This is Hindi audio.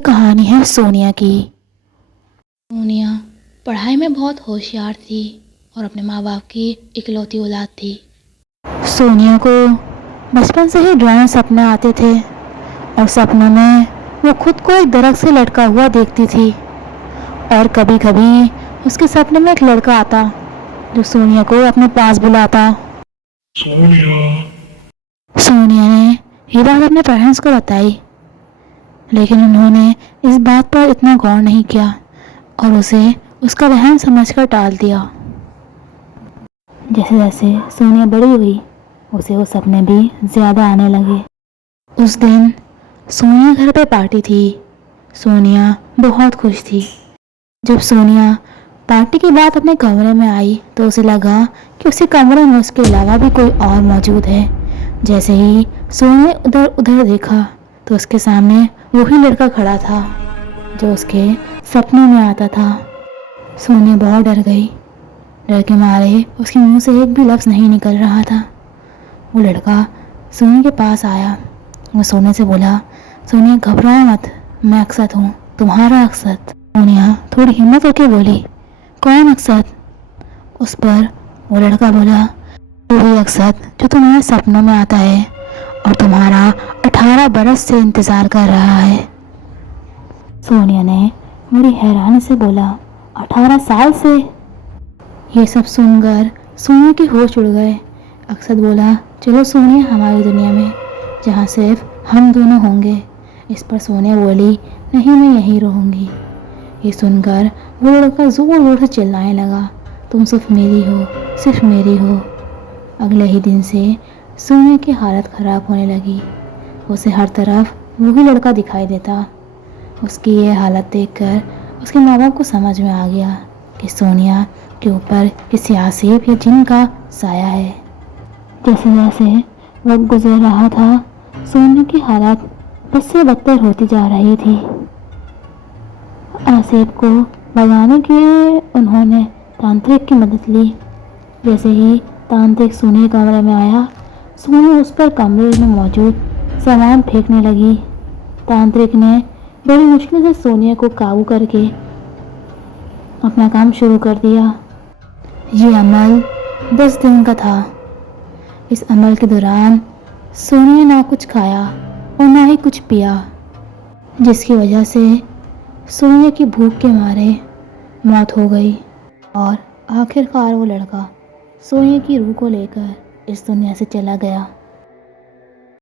कहानी है सोनिया की। सोनिया पढ़ाई में बहुत होशियार थी और अपने माँ बाप की इकलौती औलाद थी। सोनिया को बचपन से ही ड्राइंग सपने आते थे और सपनों में वो खुद को एक दरख्त से लटका हुआ देखती थी और कभी कभी उसके सपने में एक लड़का आता जो सोनिया को अपने पास बुलाता। सोनिया ने ये बात अपने पेरेंट्स को बताई, लेकिन उन्होंने इस बात पर इतना गौर नहीं किया और उसे उसका वहम समझकर टाल दिया। जैसे जैसे सोनिया बड़ी हुई उसे वो सपने भी ज़्यादा आने लगे। उस दिन सोनिया घर पे पार्टी थी। सोनिया बहुत खुश थी। जब सोनिया पार्टी के बाद अपने कमरे में आई तो उसे लगा कि उसी कमरे में उसके अलावा भी कोई और मौजूद है। जैसे ही सोनिया उधर उधर देखा तो उसके सामने वही लड़का खड़ा था जो उसके सपनों में आता था। सोनिया बहुत डर गई। डर के मारे उसके मुंह से एक भी लफ्ज़ नहीं निकल रहा था। वो लड़का सोनिया के पास आया। वो सोनिया से बोला, सोनिया घबराओ मत, मैं अक्षत हूँ, तुम्हारा अक्षत। सोनिया थोड़ी हिम्मत करके बोली, कौन अक्षत? उस पर वो लड़का बोला, वही अक्षत जो तुम्हारे सपनों में आता है और तुम्हारा 18 बरस से इंतज़ार कर रहा है। सोनिया ने बड़ी हैरानी से बोला, 18 साल से? ये सब सुनकर सोनिया के होश उड़ गए। अक्षत बोला, चलो सोनिया हमारी दुनिया में, जहाँ सिर्फ हम दोनों होंगे। इस पर सोनिया बोली, नहीं मैं यहीं रहूँगी। ये सुनकर वो लड़का ज़ोर ज़ोर से चिल्लाने लगा, तुम सिर्फ मेरी हो, सिर्फ मेरी हो। अगले ही दिन से सोनिया की हालत ख़राब होने लगी। उसे हर तरफ वही लड़का दिखाई देता। उसकी ये हालत देखकर उसके माँ बाप को समझ में आ गया कि सोनिया के ऊपर किसी आसिफ या जिन का साया है। जैसे जैसे वक्त गुजर रहा था सोनिया की हालत बद से बदतर होती जा रही थी। आसिफ को भगाने के लिए उन्होंने तांत्रिक की मदद ली। जैसे ही तांत्रिक सोनिया कमरे में आया, सोनिया उस पर कमरे में मौजूद सामान फेंकने लगी। तांत्रिक ने बड़ी मुश्किल से सोनिया को काबू करके अपना काम शुरू कर दिया। ये अमल 10 दिन का था। इस अमल के दौरान सोनिया ना कुछ खाया और ना ही कुछ पिया, जिसकी वजह से सोनिया की भूख के मारे मौत हो गई और आखिरकार वो लड़का सोनिया की रूह को लेकर इस दुनिया से चला गया।